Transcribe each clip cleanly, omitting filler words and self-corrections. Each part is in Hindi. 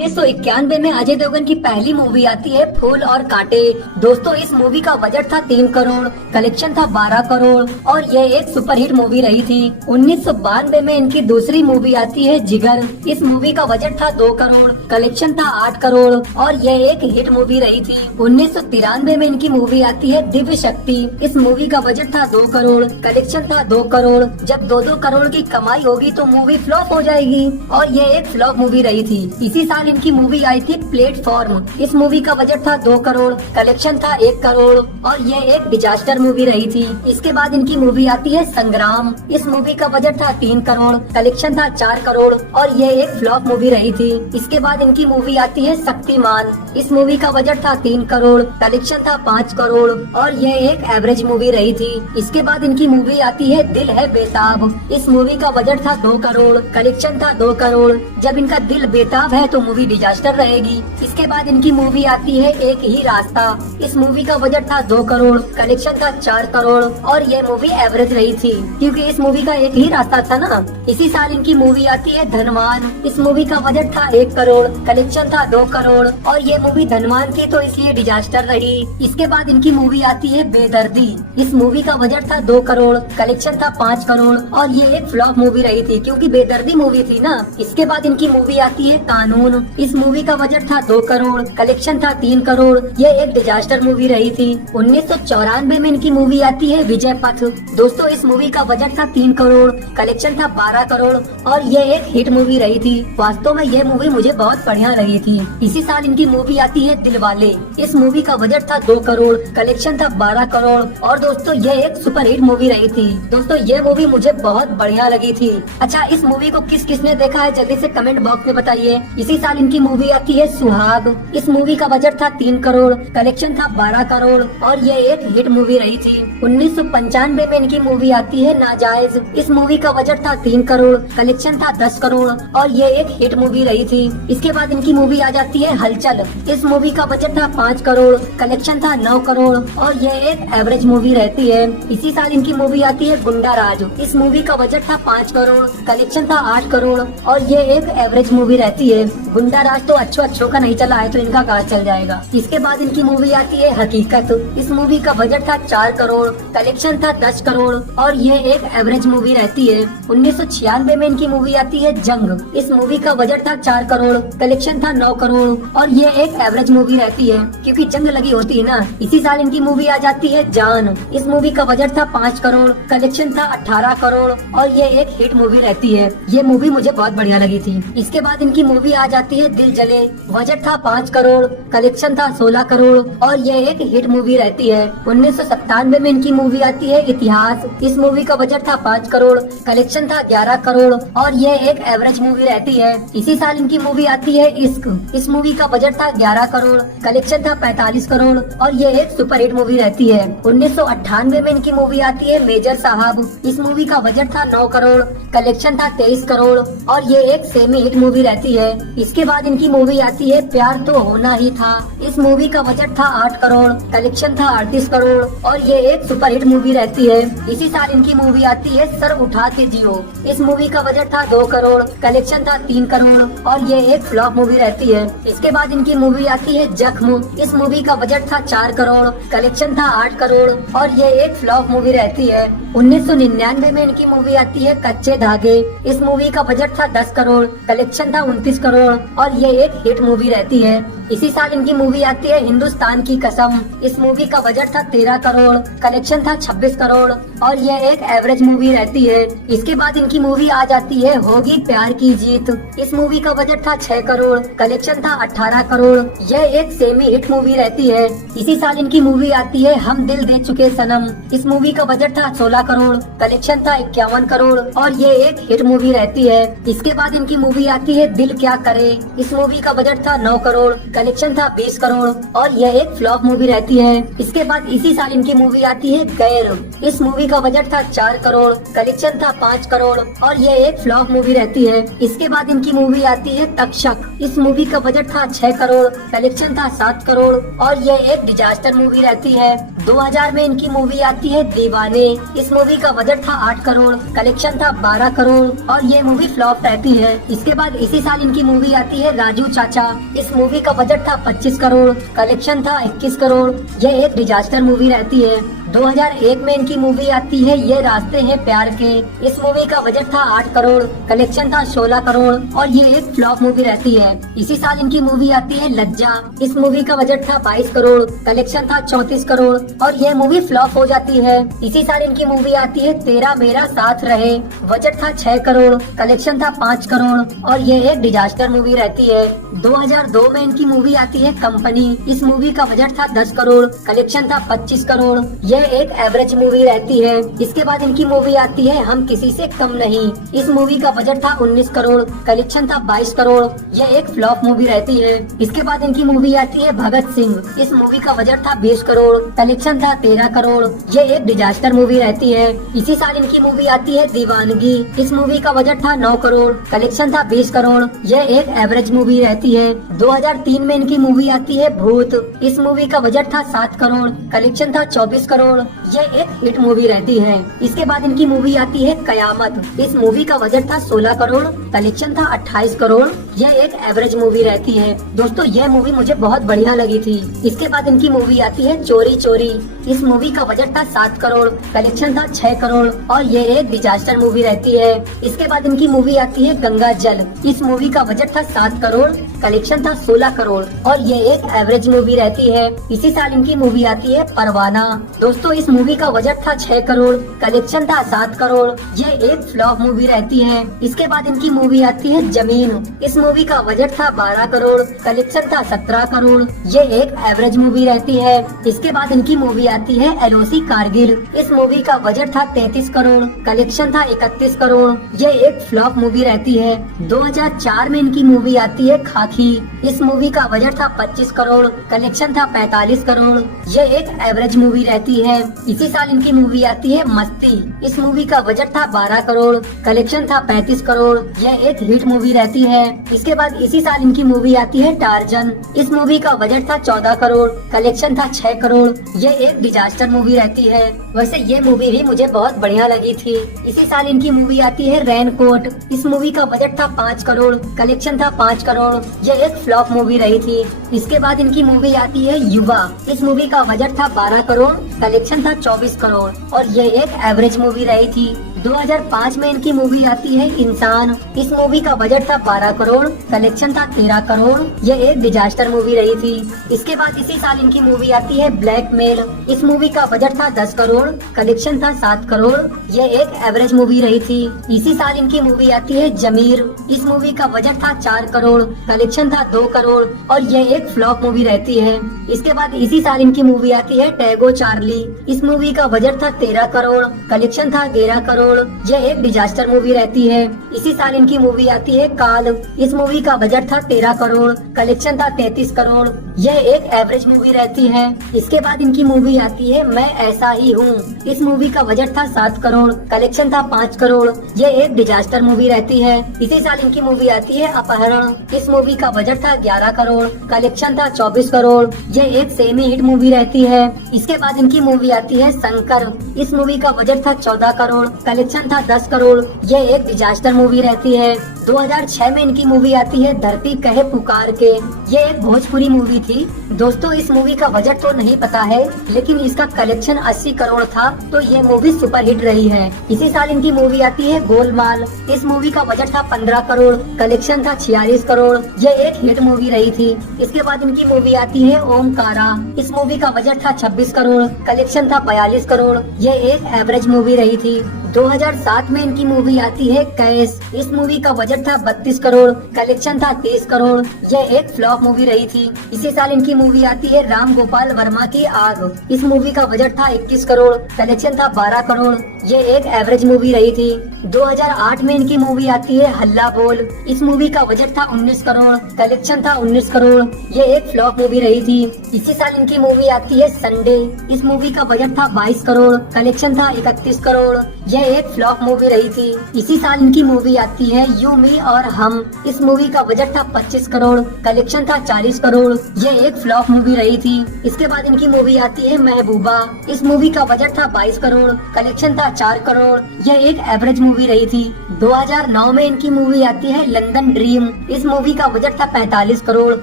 1991 में अजय देवगन की पहली मूवी आती है फूल और कांटे। दोस्तों इस मूवी का बजट था 3 करोड़, कलेक्शन था 12 करोड़ और ये एक सुपरहिट मूवी रही थी। 1992 में इनकी दूसरी मूवी आती है जिगर। इस मूवी का बजट था 2 करोड़, कलेक्शन था 8 करोड़ और ये एक हिट मूवी रही थी। 1993 में इनकी मूवी आती है दिव्य शक्ति। इस मूवी का बजट था 2 करोड़, कलेक्शन था 2 करोड़। जब 2-2 करोड़ की कमाई होगी तो मूवी फ्लॉप हो जाएगी और ये एक फ्लॉप मूवी रही थी। इसी साल इनकी मूवी आई थी प्लेटफॉर्म। इस मूवी का बजट था 2 करोड़, कलेक्शन था 1 करोड़ और ये एक डिजास्टर मूवी रही थी। इसके बाद इनकी मूवी आती है संग्राम। इस मूवी का बजट था 3 करोड़, कलेक्शन था 4 करोड़ और ये एक फ्लॉप मूवी रही थी। इसके बाद इनकी मूवी आती है शक्तिमान। इस मूवी का बजट था 3 करोड़, कलेक्शन था 5 करोड़ और ये एक एवरेज मूवी रही थी। इसके बाद इनकी मूवी आती है दिल है बेताब। इस मूवी का बजट था 2 करोड़, कलेक्शन था 2 करोड़। जब इनका दिल बेताब है तो मूवी डिजास्टर रहेगी। इसके बाद इनकी मूवी आती है एक ही रास्ता। इस मूवी का बजट था 2 करोड़, कलेक्शन था 4 करोड़ और ये मूवी एवरेज रही थी क्योंकि इस मूवी का एक ही रास्ता था ना। इसी साल इनकी मूवी आती है धनवान। इस मूवी का बजट था 1 करोड़, कलेक्शन था 2 करोड़ और ये मूवी धनवान थी तो इसलिए डिजास्टर रही। इसके बाद इनकी मूवी आती है बेदर्दी। इस मूवी का बजट था 2 करोड़, कलेक्शन था 5 करोड़ और ये एक फ्लॉप मूवी रही थी क्योंकि बेदर्दी मूवी थी ना। इसके बाद इनकी मूवी आती है कानून। इस मूवी का बजट था 2 करोड़, कलेक्शन था 3 करोड़। ये एक डिजास्टर मूवी रही थी। 1994 में इनकी मूवी आती है विजय पथ। दोस्तों इस मूवी का बजट था 3 करोड़, कलेक्शन था 12 करोड़ और ये एक हिट मूवी रही थी। वास्तव में ये मूवी मुझे बहुत बढ़िया लगी थी। इसी साल इनकी मूवी आती है दिलवाले। इस मूवी का बजट था 2 करोड़, कलेक्शन था 12 करोड़ और दोस्तों ये एक सुपरहिट मूवी रही थी। दोस्तों ये मूवी मुझे बहुत बढ़िया लगी थी। अच्छा इस मूवी को किस किसने देखा है जल्दी से कमेंट बॉक्स में बताइए। इसी साल इनकी मूवी आती है सुहाग। इस मूवी का बजट था 3 करोड़, कलेक्शन था 12 करोड़ और ये एक हिट मूवी रही थी। 1995 में इनकी मूवी आती है नाजायज। इस मूवी का बजट था 3 करोड़, कलेक्शन था 10 करोड़ और ये एक हिट मूवी रही थी। इसके बाद इनकी मूवी आ जाती है हलचल। इस मूवी का बजट था 5 करोड़, कलेक्शन था 9 करोड़ और ये एक एवरेज मूवी रहती है। इसी साल इनकी मूवी आती है गुंडा राज। इस मूवी का बजट था 5 करोड़, कलेक्शन था 8 करोड़ और ये एक एवरेज मूवी रहती है। गुंडा राज तो अच्छों का नहीं चला है तो इनका कहाँ चल जाएगा। इसके बाद इनकी मूवी आती है हकीकत। इस मूवी का बजट था 4 करोड़, कलेक्शन था 10 करोड़ और ये एक एवरेज मूवी रहती है। 1996 में इनकी मूवी आती है जंग। इस मूवी का बजट था 4 करोड़, कलेक्शन था 9 करोड़ और ये एक एवरेज मूवी रहती है क्योंकि जंग लगी होती है ना। इसी साल इनकी मूवी आ जाती है जान। इस मूवी का बजट था 5 करोड़, कलेक्शन था 18 करोड़ और ये एक हिट मूवी रहती है। ये मूवी मुझे बहुत बढ़िया लगी थी। इसके बाद इनकी मूवी आ जाती है दिल जले। बजट था 5 करोड़, कलेक्शन था 16 करोड़ और ये एक हिट मूवी रहती है। 1997 में इनकी मूवी आती है इतिहास। इस मूवी का बजट था 5 करोड़, कलेक्शन था 11 करोड़ और ये एक एवरेज मूवी रहती है। इसी साल इनकी मूवी आती है इश्क। इस मूवी का बजट था 11 करोड़, कलेक्शन था 45 करोड़ और ये एक सुपरहिट मूवी रहती है। 1998 में इनकी मूवी आती है मेजर साहब। इस मूवी का बजट था 9 करोड़, कलेक्शन था 23 करोड़ और ये एक सेमी हिट मूवी रहती है। इसके बाद इनकी मूवी आती है प्यार तो होना ही था। इस मूवी का बजट था 8 करोड़, कलेक्शन था 38 करोड़ और ये एक सुपरहिट मूवी रहती है। इसी साल इनकी मूवी आती है सर उठा के जियो। इस मूवी का बजट था 2 करोड़, कलेक्शन था 3 करोड़ और ये एक फ्लॉप मूवी रहती है। इसके बाद इनकी मूवी आती है जख्म। इस मूवी का बजट था 4 करोड़, कलेक्शन था 8 करोड़ और ये एक फ्लॉप मूवी रहती है। 1999 में इनकी मूवी आती है कच्चे धागे। इस मूवी का बजट था 10 करोड़, कलेक्शन था 29 करोड़ और ये एक हिट मूवी रहती है। इसी साल इनकी मूवी आती है हिंदुस्तान की कसम। इस मूवी का बजट था 13 करोड़, कलेक्शन था 26 करोड़ और ये एक एवरेज मूवी रहती है। इसके बाद इनकी मूवी आ जाती है होगी प्यार की जीत। इस मूवी का बजट था 6 करोड़, कलेक्शन था 18 करोड़। यह एक सेमी हिट मूवी रहती है। इसी साल इनकी मूवी आती है हम दिल दे चुके सनम। इस मूवी का बजट था 16 करोड़, कलेक्शन था 51 करोड़ और ये एक हिट मूवी रहती है। इसके बाद इनकी मूवी आती है दिल क्या करे। इस मूवी का बजट था 9 करोड़, कलेक्शन था 20 करोड़ और यह एक फ्लॉप मूवी रहती है। इसके बाद इसी साल इनकी मूवी आती है गैर। इस मूवी का बजट था 4 करोड़, कलेक्शन था 5 करोड़ और यह एक फ्लॉप मूवी रहती है। इसके बाद इनकी मूवी आती है तक्षक। इस मूवी का बजट था 6 करोड़, कलेक्शन था 7 करोड़ और यह एक डिजास्टर मूवी रहती है। 2000 में इनकी मूवी आती है दीवाने। इस इस मूवी का बजट था 8 करोड़, कलेक्शन था 12 करोड़ और ये मूवी फ्लॉप रहती है। इसके बाद इसी साल इनकी मूवी आती है राजू चाचा। इस मूवी का बजट था 25 करोड़, कलेक्शन था 21 करोड़। ये एक डिजास्टर मूवी रहती है। 2001 में इनकी मूवी आती है ये रास्ते हैं प्यार के। इस मूवी का बजट था 8 करोड़, कलेक्शन था 16 करोड़ और ये एक फ्लॉप मूवी रहती है। इसी साल इनकी मूवी आती है लज्जा। इस मूवी का बजट था 22 करोड़, कलेक्शन था 34 करोड़ और ये मूवी फ्लॉप हो जाती है। इसी साल इनकी मूवी आती है तेरा मेरा साथ रहे। बजट था 6 करोड़, कलेक्शन था 5 करोड़ और ये एक डिजास्टर मूवी रहती है। 2002 में इनकी मूवी आती है कंपनी। इस मूवी का बजट था 10 करोड़, कलेक्शन था 25 करोड़। ये एक एवरेज मूवी रहती है। इसके बाद इनकी मूवी आती है हम किसी से कम नहीं। इस मूवी का बजट था 19 करोड़, कलेक्शन था 22 करोड़। यह एक फ्लॉप मूवी रहती है। इसके बाद इनकी मूवी आती है भगत सिंह। इस मूवी का बजट था 20 करोड़, कलेक्शन था 13 करोड़। यह एक डिजास्टर मूवी रहती है। इसी साल इनकी मूवी आती है दीवानगी। इस मूवी का बजट था 9 करोड़, कलेक्शन था 20 करोड़। यह एक एवरेज मूवी रहती है। 2003 में इनकी मूवी आती है भूत। इस मूवी का बजट था 7 करोड़, कलेक्शन था 24 करोड़। ये एक हिट मूवी रहती है। इसके बाद इनकी मूवी आती है कयामत। इस मूवी का बजट था 16 करोड़, कलेक्शन था 28 करोड़। यह एक एवरेज मूवी रहती है। दोस्तों यह मूवी मुझे बहुत बढ़िया लगी थी। इसके बाद इनकी मूवी आती है चोरी चोरी। इस मूवी का बजट था 7 करोड़, कलेक्शन था 6 करोड़ और ये एक डिजास्टर मूवी रहती है। इसके बाद इनकी मूवी आती है गंगा जल। इस मूवी का बजट था 7 करोड़, कलेक्शन था 16 करोड़ और ये एक एवरेज मूवी रहती है। इसी साल इनकी मूवी आती है परवाना। दोस्तों इस मूवी का बजट था 6 करोड़, कलेक्शन था 7 करोड़। ये एक फ्लॉप मूवी रहती है। इसके बाद इनकी मूवी आती है जमीन। इस मूवी का बजट था 12 करोड़, कलेक्शन था 17 करोड़। ये एक एवरेज मूवी रहती है। इसके बाद इनकी मूवी आती है एलओसी कारगिल। इस मूवी का बजट था 33 करोड़, कलेक्शन था 31 करोड़। ये एक फ्लॉप मूवी रहती है। 2004 में इनकी मूवी आती है खाकी। इस मूवी का बजट था 25 करोड़, कलेक्शन था 45 करोड़। ये एक एवरेज मूवी रहती है। इसी साल इनकी मूवी आती है मस्ती। इस मूवी का बजट था 12 करोड़, कलेक्शन था 35 करोड़। यह एक हिट मूवी रहती है। इसके बाद इसी साल इनकी मूवी आती है टार्जन। इस मूवी का बजट था 14 करोड़, कलेक्शन था 6 करोड़। ये एक डिजास्टर मूवी रहती है। वैसे ये मूवी भी मुझे बहुत बढ़िया लगी थी। इसी साल इनकी मूवी आती है रेनकोट। इस मूवी का बजट था 5 करोड़, कलेक्शन था 5 करोड़। यह एक फ्लॉप मूवी रही थी। इसके बाद इनकी मूवी आती है युवा। इस मूवी का बजट था 12 करोड़, कलेक्शन था 24 करोड़ और ये एक एवरेज मूवी रही थी। 2005 में इनकी मूवी आती है इंसान। इस मूवी का बजट था 12 करोड़, कलेक्शन था 13 करोड़। ये एक डिजास्टर मूवी रही थी। इसके बाद इसी साल इनकी मूवी आती है ब्लैकमेल। इस मूवी का बजट था 10 करोड़, कलेक्शन था 7 करोड़। ये एक एवरेज मूवी रही थी। इसी साल इनकी मूवी आती है जमीर। इस मूवी का बजट था 4 करोड़, कलेक्शन था 2 करोड़ और ये एक फ्लॉप मूवी रहती है। इसके बाद इसी साल इनकी मूवी आती है टैगो चार्ली। इस मूवी का बजट था 13 करोड़, कलेक्शन था 11 करोड़। यह एक डिजास्टर मूवी रहती है। इसी साल इनकी मूवी आती है काल। इस मूवी का बजट था 13 करोड़, कलेक्शन था 33 करोड़। यह एक एवरेज मूवी रहती है। इसके बाद इनकी मूवी आती है मैं ऐसा ही हूँ। इस मूवी का बजट था 7 करोड़, कलेक्शन था 5 करोड़। यह एक डिजास्टर मूवी रहती है। इसी साल इनकी मूवी आती है अपहरण। इस मूवी का बजट था 11 करोड़, कलेक्शन था 24 करोड़। यह एक सेमी हिट मूवी रहती है। इसके बाद इनकी मूवी आती है शंकर। इस मूवी का बजट था 14 करोड़, कलेक्शन था 10 करोड़। यह एक डिजास्टर मूवी रहती है। 2006 में इनकी मूवी आती है धरती कहे पुकार के। ये एक भोजपुरी मूवी थी। दोस्तों इस मूवी का बजट तो नहीं पता है, लेकिन इसका कलेक्शन 80 करोड़ था, तो ये मूवी सुपर हिट रही है। इसी साल इनकी मूवी आती है गोलमाल। इस मूवी का बजट था 15 करोड़, कलेक्शन था 46 करोड़। ये एक हिट मूवी रही थी। इसके बाद इनकी मूवी आती है ओमकारा। इस मूवी का बजट था 26 करोड़, कलेक्शन था 42 करोड़। ये एक एवरेज मूवी रही थी। 2007 में इनकी मूवी आती है कैश। इस मूवी का बजट था 32 करोड़, कलेक्शन था 30 करोड़। यह एक फ्लॉप मूवी रही थी। इसी साल इनकी मूवी आती है राम गोपाल वर्मा की आग। इस मूवी का बजट था 21 करोड़, कलेक्शन था 12 करोड़। यह एक एवरेज मूवी रही थी। 2008 में इनकी मूवी आती है हल्ला बोल। इस मूवी का बजट था 19 करोड़, कलेक्शन था 19 करोड़। यह एक फ्लॉप मूवी रही थी। इसी साल इनकी मूवी आती है संडे। इस मूवी का बजट था 22 करोड़, कलेक्शन था 31 करोड़। यह एक फ्लॉप मूवी रही थी। इसी साल इनकी मूवी आती है यू मी और हम, इस मूवी का बजट था 25 करोड़, कलेक्शन था 40 करोड़। ये एक फ्लॉप मूवी रही थी। इसके बाद इनकी मूवी आती है महबूबा। इस मूवी का बजट था 22 करोड़, कलेक्शन था 4 करोड़। यह एक एवरेज मूवी रही थी। 2009 में इनकी मूवी आती है लंदन ड्रीम। इस मूवी का बजट था 45 करोड़,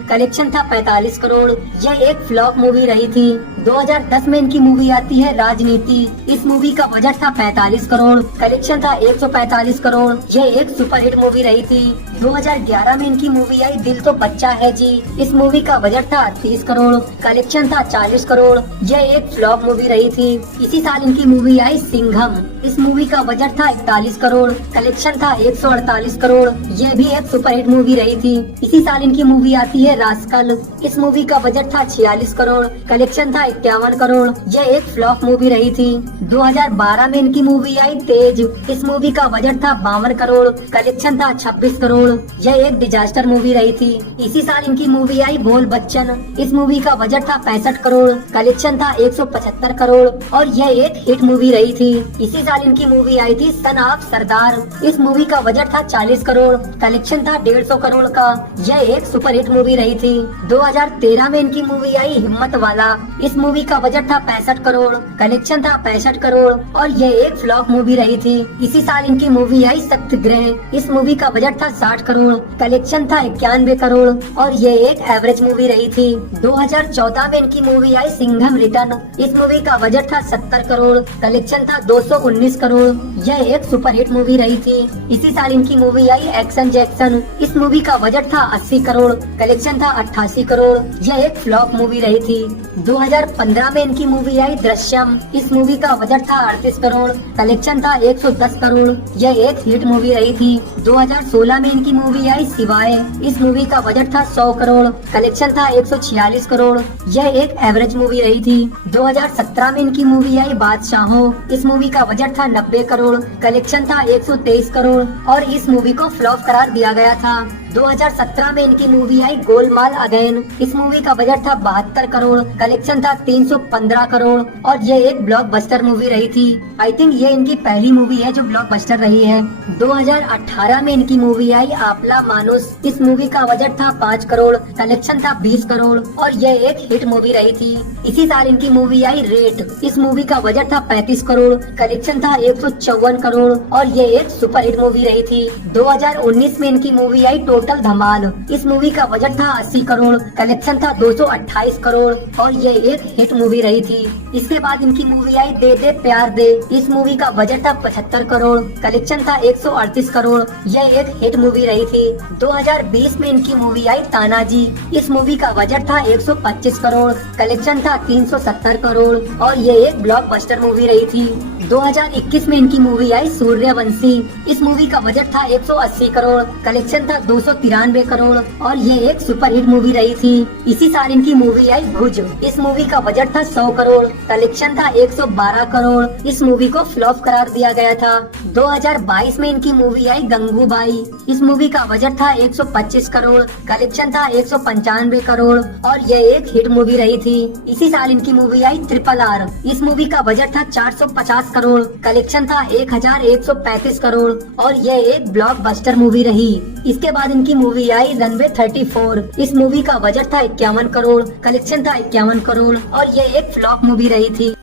कलेक्शन था 45 करोड़। यह एक फ्लॉप मूवी रही थी। 2010 में इनकी मूवी आती है राजनीति। इस मूवी का बजट था 45 करोड़, कलेक्शन था 145 करोड़। यह एक सुपरहिट मूवी रही थी। 2011 में इनकी मूवी आई दिल तो बच्चा है जी। इस मूवी का बजट था 30 करोड़, कलेक्शन था 40 करोड़। यह एक फ्लॉप मूवी रही थी। इसी साल इनकी मूवी आई सिंघम। इस मूवी का बजट था 41 करोड़, कलेक्शन था 148 करोड़। यह भी एक सुपरहिट मूवी रही थी। इसी साल इनकी मूवी आती है रास्कल। इस मूवी का बजट था 46 करोड़, कलेक्शन था 51 करोड़। यह एक फ्लॉप मूवी रही थी। 2012 में इनकी मूवी आई तेज। इस मूवी का बजट था 52 करोड़, कलेक्शन था 26 करोड़। यह एक डिजास्टर मूवी रही थी। इसी साल इनकी मूवी आई बोल बच्चन। इस मूवी का बजट था 65 करोड़, कलेक्शन था 175 करोड़ और यह एक हिट मूवी रही थी। इसी साल इनकी मूवी आई थी सन ऑफ सरदार। इस मूवी का बजट था 40 करोड़, कलेक्शन था 150 करोड़ का। यह एक सुपर हिट मूवी रही थी। 2013 में इनकी मूवी आई हिम्मत वाला। इस मूवी का बजट था 65 करोड़, कलेक्शन था 65 करोड़ और यह एक फ्लॉप मूवी रही थी। इसी साल इनकी मूवी आई सत्याग्रह। इस मूवी का बजट था 60 करोड़, कलेक्शन था 91 करोड़ और यह एक एवरेज मूवी रही थी। 2014 में इनकी मूवी आई सिंघम रिटर्न। इस मूवी का बजट था 70 करोड़, कलेक्शन था 219 करोड़। यह एक सुपरहिट मूवी रही थी। इसी साल इनकी मूवी आई एक्शन जैक्सन। इस मूवी का बजट था 80 करोड़, कलेक्शन था 88 करोड़। यह एक फ्लॉप मूवी रही थी। 2015 में इनकी मूवी आई दृश्यम। इस मूवी का बजट था 38 करोड़, कलेक्शन था 110 करोड़। यह एक हिट मूवी रही थी। 2016 में इनकी मूवी आई सिवाय। इस मूवी का बजट था 100 करोड़, कलेक्शन था 146 करोड़। यह एक एवरेज मूवी रही थी। 2017 में इनकी मूवी आई बादशाहों। इस मूवी का बजट था 90 करोड़, कलेक्शन था 123 करोड़ और इस मूवी को फ्लॉप करार दिया गया था। 2017 में इनकी मूवी आई गोलमाल अगेन। इस मूवी का बजट था 72 करोड़, कलेक्शन था 315 करोड़ और यह एक ब्लॉकबस्टर मूवी रही थी। आई थिंक ये इनकी पहली मूवी है जो ब्लॉकबस्टर रही है। 2018 में इनकी मूवी आई आपला मानुस। इस मूवी का बजट था 5 करोड़, कलेक्शन था 20 करोड़ और यह एक हिट मूवी रही थी। इसी साल इनकी मूवी आई रेट। इस मूवी का बजट था 35 करोड़, कलेक्शन था 154 करोड़ और यह एक सुपर हिट मूवी रही थी। 2019 में इनकी मूवी आई टोटल धमाल। इस मूवी का बजट था 80 करोड़, कलेक्शन था 228 करोड़ और ये एक हिट मूवी रही थी। इसके बाद इनकी मूवी आई दे दे प्यार दे। इस मूवी का बजट था 75 करोड़, कलेक्शन था 138 करोड़। यह एक हिट मूवी रही थी। 2020 में इनकी मूवी आई तानाजी। इस मूवी का बजट था 125 करोड़, कलेक्शन था 370 करोड़ और ये एक ब्लॉकबस्टर मूवी रही थी। 2021 में इनकी मूवी आई सूर्यवंशी। इस मूवी का बजट था 180 करोड़, कलेक्शन था 293 करोड़ और ये एक सुपरहिट मूवी रही थी। इसी साल इनकी मूवी आई भुज। इस मूवी का बजट था 100 करोड़, कलेक्शन था 112 करोड़। इस मूवी को फ्लॉप करार दिया गया था। 2022 में इनकी मूवी आई गंगूबाई। इस मूवी का बजट था 125 करोड़, कलेक्शन था 195 करोड़ और ये एक हिट मूवी रही थी। इसी साल इनकी मूवी आई RRR। इस मूवी का बजट था 450 करोड़, कलेक्शन था 1135 करोड़ और यह एक ब्लॉकबस्टर मूवी रही। इसके बाद इनकी मूवी आई रनवे 34। इस मूवी का बजट था 51 करोड़, कलेक्शन था 51 करोड़ और यह एक फ्लॉप मूवी रही थी।